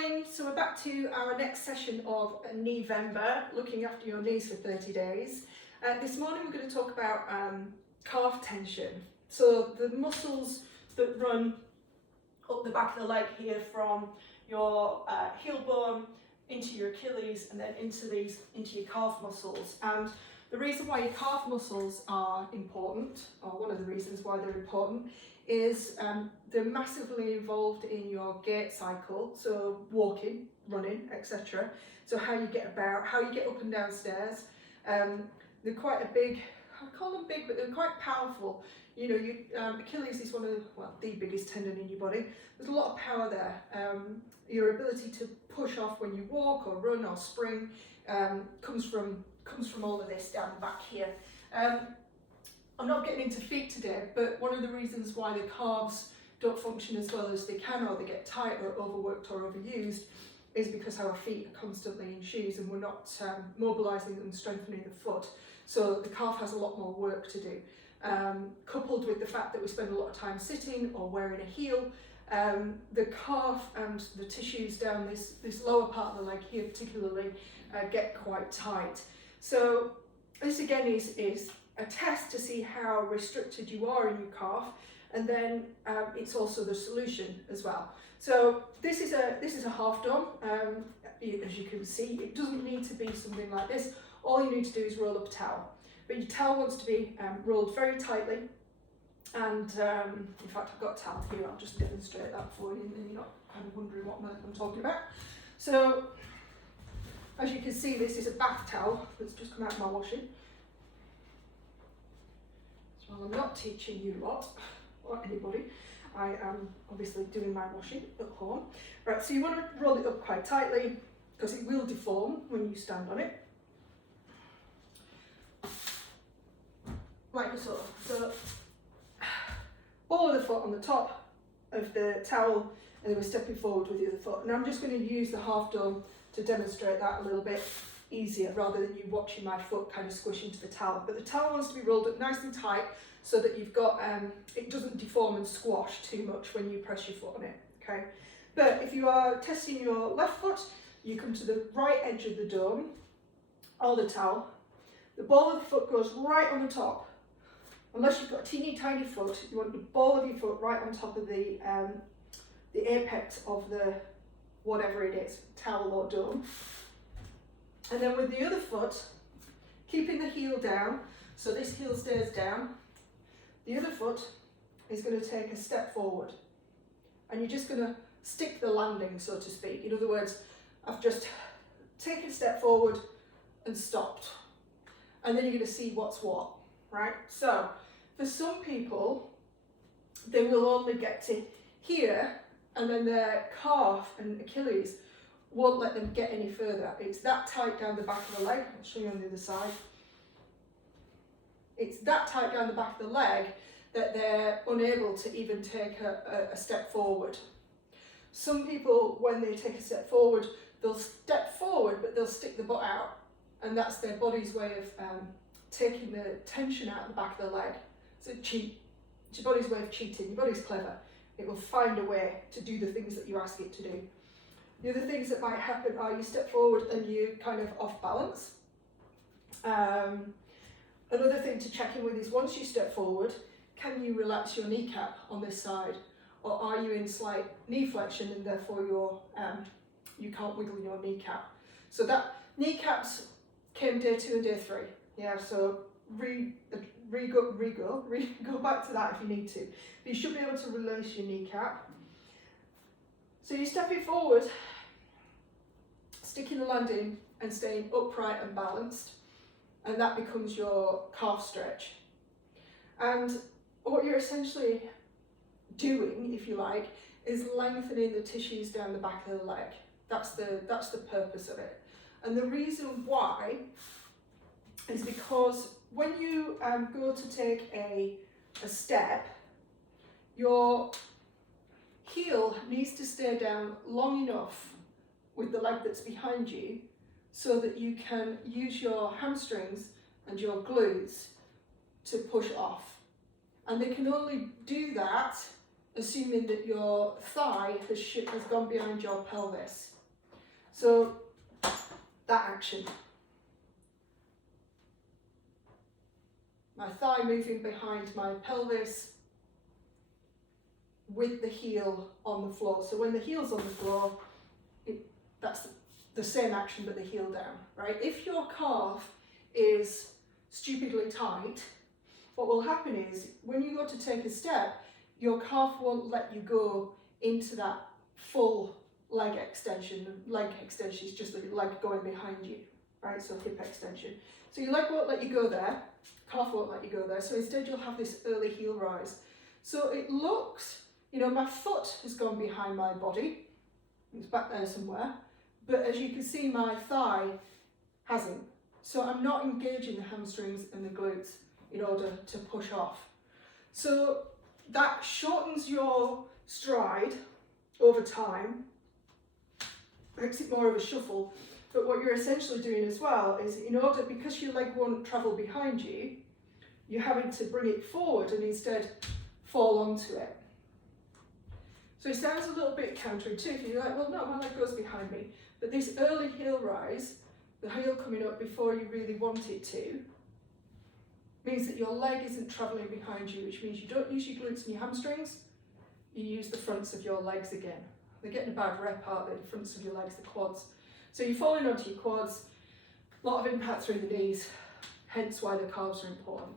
morning. So we're back to our next session of Kneevember, looking after your knees for 30 days. This morning we're going to talk about calf tension. So the muscles that run up the back of the leg here from your heel bone into your Achilles and then into your calf muscles. And the reason why your calf muscles are important, or one of the reasons why they're important, is they're massively involved in your gait cycle, so walking, running, etc. So how you get about, how you get up and down stairs. They're quite a big, I call them big, but they're quite powerful. You know, Achilles is one of the biggest tendon in your body. There's a lot of power there. Your ability to push off when you walk or run or spring comes from all of this down the back here. I'm not getting into feet today, but one of the reasons why the calves don't function as well as they can, or they get tight or overworked or overused, is because our feet are constantly in shoes and we're not mobilising and strengthening the foot. So the calf has a lot more work to do. Coupled with the fact that we spend a lot of time sitting or wearing a heel, the calf and the tissues down this lower part of the leg here particularly get quite tight. So this again is a test to see how restricted you are in your calf, and then it's also the solution as well. So this is a half dome. As you can see, it doesn't need to be something like this. All you need to do is roll up a towel, but your towel wants to be rolled very tightly. And in fact, I've got a towel here. I'll just demonstrate that for you, and then you're not kind of wondering what I'm talking about. So as you can see, this is a bath towel that's just come out of my washing. So while I'm not teaching you lot or anybody, I am obviously doing my washing at home. Right, so you want to roll it up quite tightly because it will deform when you stand on it. Like so. So ball of the foot on the top of the towel, and then we're stepping forward with the other foot. And I'm just going to use the half dome to demonstrate that a little bit easier, rather than you watching my foot kind of squish into the towel. But the towel wants to be rolled up nice and tight so that you've got, it doesn't deform and squash too much when you press your foot on it, okay? But if you are testing your left foot, you come to the right edge of the dome, or the towel. The ball of the foot goes right on the top. Unless you've got a teeny tiny foot, you want the ball of your foot right on top of the apex of the whatever it is, towel or dome. And then with the other foot, keeping the heel down, so this heel stays down, the other foot is going to take a step forward. And you're just going to stick the landing, so to speak. In other words, I've just taken a step forward and stopped. And then you're going to see what's what, right? So for some people, they will only get to here, and then their calf and Achilles won't let them get any further. It's that tight down the back of the leg. I'll show you on the other side. It's that tight down the back of the leg that they're unable to even take a step forward. Some people, when they take a step forward, they'll step forward, but they'll stick the butt out. And that's their body's way of taking the tension out of the back of the leg. So cheat. It's your body's way of cheating. Your body's clever. It will find a way to do the things that you ask it to do. The other things that might happen are you step forward and you kind of off balance. Another thing to check in with is once you step forward, can you relax your kneecap on this side? Or are you in slight knee flexion and therefore you can't wiggle your kneecap? So that kneecaps came day 2 and day 3. Yeah, so go back to that if you need to. But you should be able to release your kneecap. So you're stepping forward, sticking the landing and staying upright and balanced, and that becomes your calf stretch. And what you're essentially doing, if you like, is lengthening the tissues down the back of the leg. That's the purpose of it. And the reason why is because when you go to take a step, your heel needs to stay down long enough with the leg that's behind you so that you can use your hamstrings and your glutes to push off. And they can only do that assuming that your thigh has gone behind your pelvis. So that action. My thigh moving behind my pelvis with the heel on the floor. So when the heel's on the floor, that's the same action but the heel down, right? If your calf is stupidly tight, what will happen is when you go to take a step, your calf won't let you go into that full leg extension. Leg extension is just the leg going behind you, right? So hip extension. So your leg won't let you go there, calf won't let you go there. So instead you'll have this early heel rise. So it looks, my foot has gone behind my body. It's back there somewhere. But as you can see, my thigh hasn't. So I'm not engaging the hamstrings and the glutes in order to push off. So that shortens your stride over time, makes it more of a shuffle. But what you're essentially doing as well is because your leg won't travel behind you, you're having to bring it forward and instead fall onto it. So it sounds a little bit counterintuitive. You're like, well, no, my leg goes behind me. But this early heel rise, the heel coming up before you really want it to, means that your leg isn't travelling behind you, which means you don't use your glutes and your hamstrings, you use the fronts of your legs again. They're getting a bad rep, aren't they? The fronts of your legs, the quads. So you're falling onto your quads, a lot of impact through the knees, hence why the calves are important.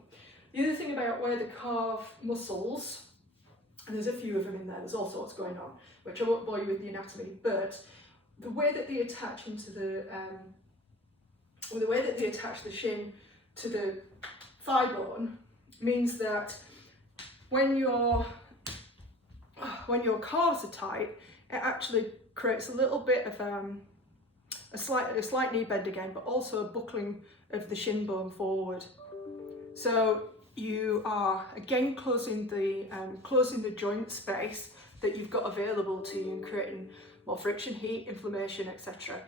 The other thing about where the calf muscles, and there's a few of them in there, there's all sorts going on, which I won't bore you with the anatomy, but the way that they attach into the shin to the thigh bone means that when your calves are tight, it actually creates a little bit of a slight knee bend again, but also a buckling of the shin bone forward. So you are again closing the joint space that you've got available to you and creating more friction, heat, inflammation, etc.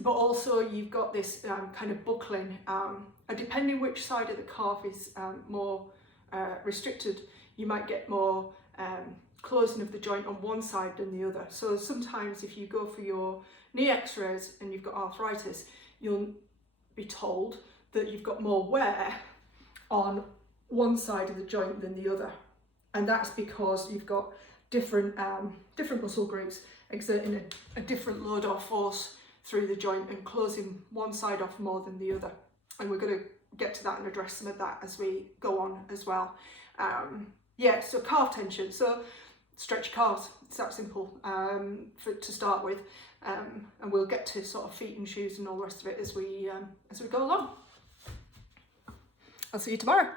But also you've got this kind of buckling, and depending which side of the calf is more restricted, you might get more closing of the joint on one side than the other. So sometimes if you go for your knee x-rays and you've got arthritis, you'll be told that you've got more wear on one side of the joint than the other. And that's because you've got different muscle groups exerting a different load or force through the joint and closing one side off more than the other. And we're going to get to that and address some of that as we go on as well. So calf tension. So stretch your calves. It's that simple to start with. And we'll get to sort of feet and shoes and all the rest of it as we go along. I'll see you tomorrow.